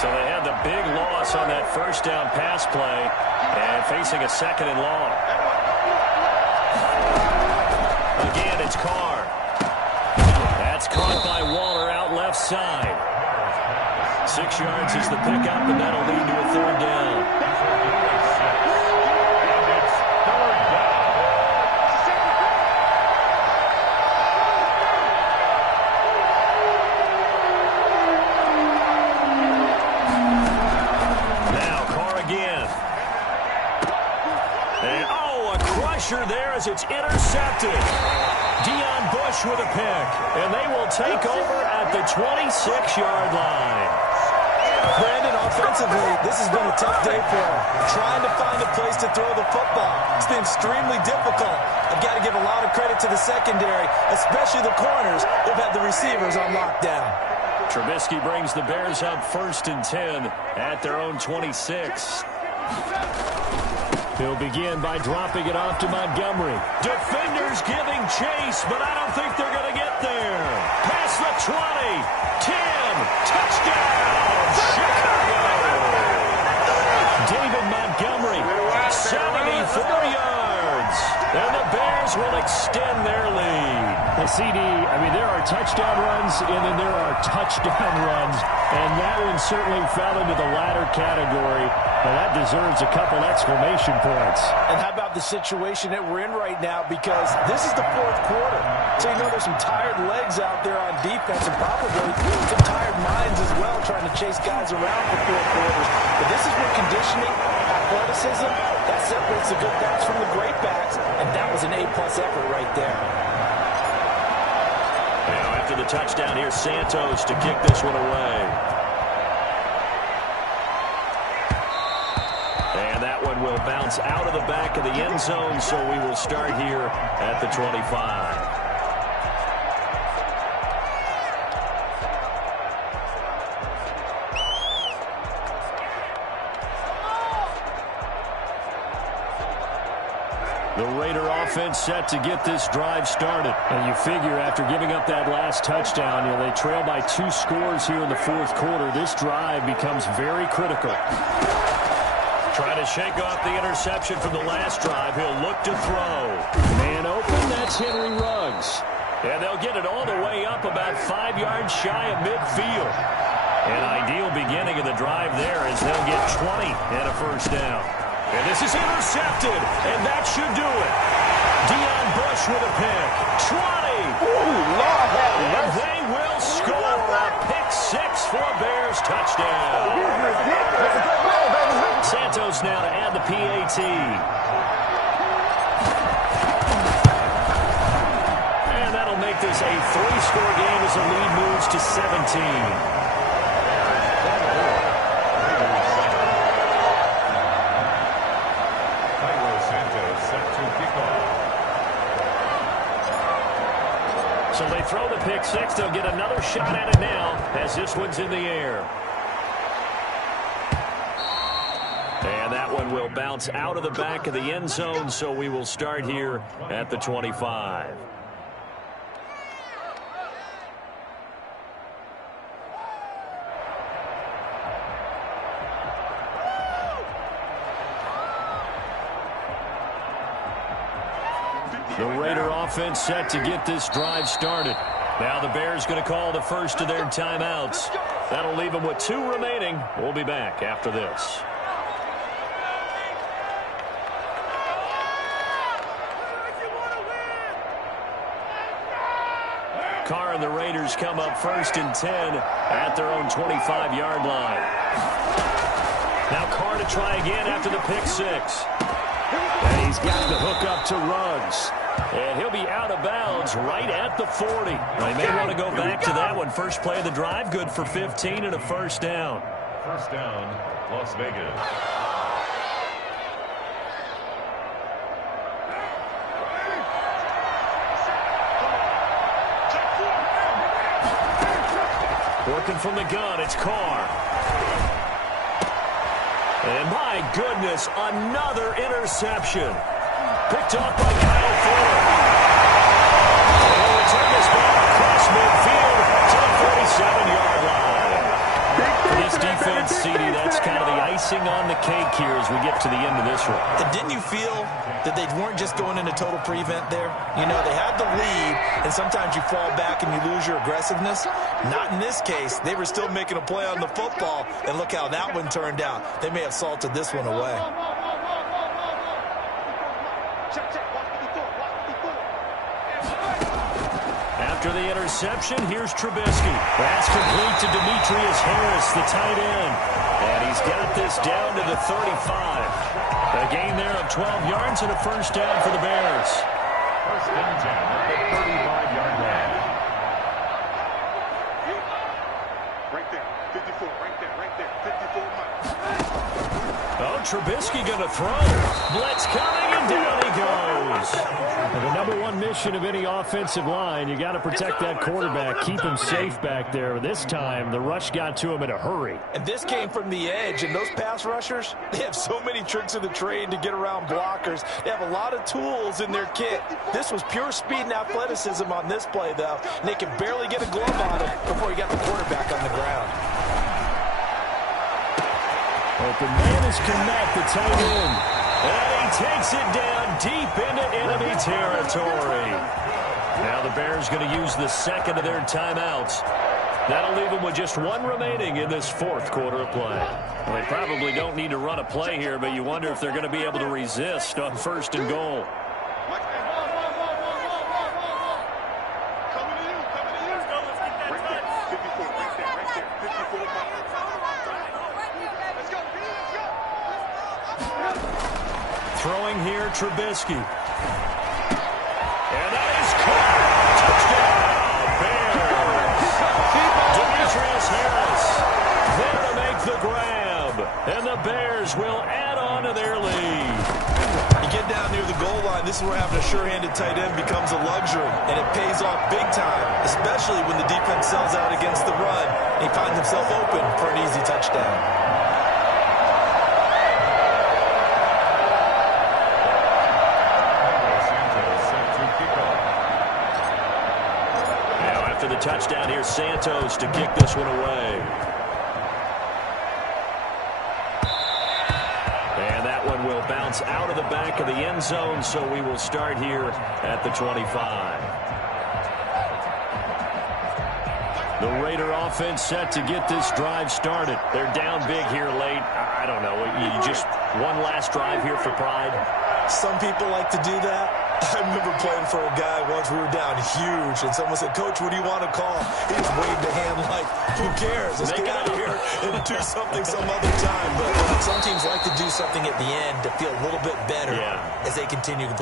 So they had the big loss on that first down pass play and facing a second and long. Again, it's Carr. That's caught by Waller out left side. 6 yards is the pickup, and that'll lead to a third down. There as it's intercepted. Deion Bush with a pick, and they will take over at the 26-yard line. Brandon, offensively, this has been a tough day for him. Trying to find a place to throw the football. It's been extremely difficult. I've got to give a lot of credit to the secondary, especially the corners who've had the receivers on lockdown. Trubisky brings the Bears up 1st and 10 at their own 26. He'll begin by dropping it off to Montgomery. Defenders giving chase, but I don't think they're going to get there. Past the 20, 10, touchdown, Chicago! David Montgomery, 74 yards, and the Bears will extend their lead. The CD, I mean, there are touchdown runs, and then there are touchdown runs, and that one certainly fell into the latter category. Well, that deserves a couple exclamation points. And how about the situation that we're in right now? Because this is the 4th quarter. So you know there's some tired legs out there on defense and probably some tired minds as well trying to chase guys around for 4 quarters. But this is where conditioning, athleticism, that separates the good backs from the great backs. And that was an A-plus effort right there. Now after the touchdown, here's Santos to kick this one away. And that one will bounce out of the back of the end zone, so we will start here at the 25. The Raider offense set to get this drive started. And you figure after giving up that last touchdown, you know, they trail by 2 scores here in the 4th quarter. This drive becomes very critical. Trying to shake off the interception from the last drive. He'll look to throw. Man open, that's Henry Ruggs. And they'll get it all the way up about 5 yards shy of midfield. An ideal beginning of the drive there as they'll get 20 and a first down. And this is intercepted, and that should do it. Deion Bush with a pick. 20. Ooh, Lord have and mercy. they will score a pick 6 for a Bears touchdown. Santos now to add the PAT. And that'll make this a 3-score game as the lead moves to 17. So they throw the pick 6. They'll get another shot at it now as this one's in the air. And that one will bounce out of the back of the end zone, so we will start here at the 25. The Raider offense set to get this drive started. Now the Bears going to call the first of their timeouts. That'll leave them with 2 remaining. We'll be back after this. Carr and the Raiders come up 1st and 10 at their own 25-yard line. Now Carr to try again after the pick 6. And he's got the hook up to Ruggs. And he'll be out of bounds right at the 40. Now, he may want to go back to that one. First play of the drive, good for 15 and a first down. First down, Las Vegas. Working from the gun, it's Carr. And my goodness, another interception. Picked off by Kyle Ford. He'll return this ball across midfield to the 47-yard line. For this defense, CD, that's kind of the icing on the cake here as we get to the end of this one. And didn't you feel that they weren't just going into total prevent there? You know, they had the lead, and sometimes you fall back and you lose your aggressiveness. Not in this case. They were still making a play on the football, and look how that one turned out. They may have salted this one away. After the interception, here's Trubisky. That's complete to Demetrius Harris, the tight end. And he's got this down to the 35. A gain there of 12 yards and a first down for the Bears. First and 10 at the 35-yard line. Right there, 54, right there, 54 miles. Oh, Trubisky going to throw. Blitz coming, and down he goes. And the number one mission of any offensive line, you got to protect that quarterback, keep him safe back there. This time, the rush got to him in a hurry. And this came from the edge, and those pass rushers, they have so many tricks of the trade to get around blockers. They have a lot of tools in their kit. This was pure speed and athleticism on this play, though. And they could barely get a glove on him before he got the quarterback on the ground. Open man is Connect, the tight end. And he takes it down deep into enemy territory. Now the Bears going to use the second of their timeouts. That'll leave them with just 1 remaining in this 4th quarter of play. Well, they probably don't need to run a play here, but you wonder if they're going to be able to resist on 1st and goal. Throwing here, Trubisky. And that is caught. Touchdown, Bears. Demetrius Harris there to make the grab. And the Bears will add on to their lead. You get down near the goal line, this is where having a sure-handed tight end becomes a luxury. And it pays off big time, especially when the defense sells out against the run. And he finds himself open for an easy touchdown. The touchdown here, Santos to kick this one away. And that one will bounce out of the back of the end zone, so we will start here at the 25. The Raider offense set to get this drive started. They're down big here late. I don't know. You just one last drive here for pride. Some people like to do that. I remember playing for a guy once. We were down huge, and someone said, "Coach, what do you want to call?" He just waved a hand like, "Who cares? Let's get out of here and do something some other time." But some teams like to do something at the end to feel a little bit better as they continue to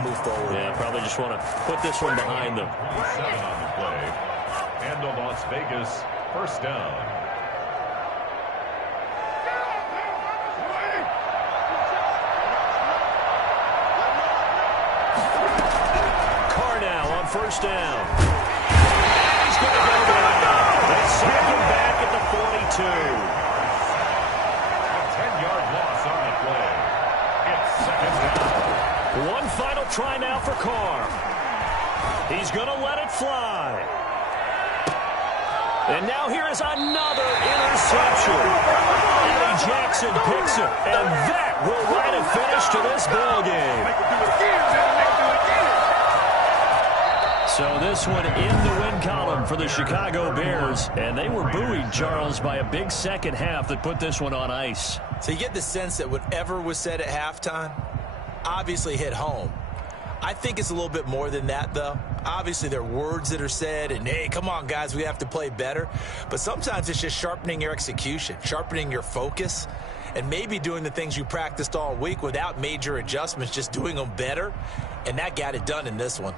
move forward. Yeah, probably just want to put this one behind them. 7 on the play, and the Las Vegas first down. First down. He's going to go down. They sack him back at the 42. A 10-yard loss on the play. It's second down. One final try now for Carr. He's going to let it fly. And now here is another interception. Eddie Jackson picks it, and that will write a finish to this ball game. So this one in the win column for the Chicago Bears. And they were buoyed, Charles, by a big second half that put this one on ice. So you get the sense that whatever was said at halftime obviously hit home. I think it's a little bit more than that, though. Obviously, there are words that are said, and, hey, come on, guys, we have to play better. But sometimes it's just sharpening your execution, sharpening your focus, and maybe doing the things you practiced all week without major adjustments, just doing them better. And that got it done in this one.